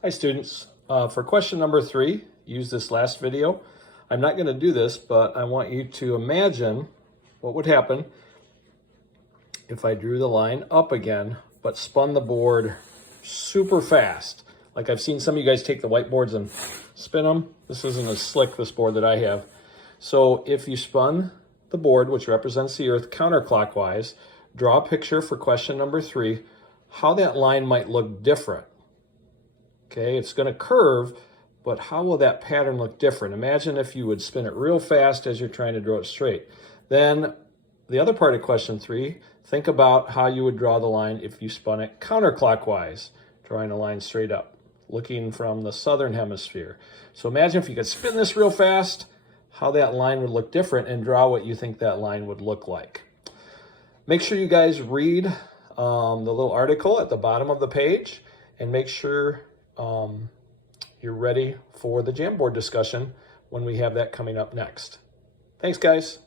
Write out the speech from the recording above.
Hi students, for question number 3, use this last video. I'm not going to do this, but I want you to imagine what would happen if I drew the line up again, but spun the board super fast. Like I've seen some of you guys take the whiteboards and spin them. This isn't as slick, this board that I have. So if you spun the board, which represents the Earth, counterclockwise, draw a picture for question number 3, how that line might look different. Okay, it's going to curve, but how will that pattern look different? Imagine if you would spin it real fast as you're trying to draw it straight. Then the other part of question 3, think about how you would draw the line if you spun it counterclockwise, drawing a line straight up, looking from the southern hemisphere. So imagine if you could spin this real fast, how that line would look different, and draw what you think that line would look like. Make sure you guys read the little article at the bottom of the page, and make sure you're ready for the Jamboard discussion when we have that coming up next. Thanks, guys.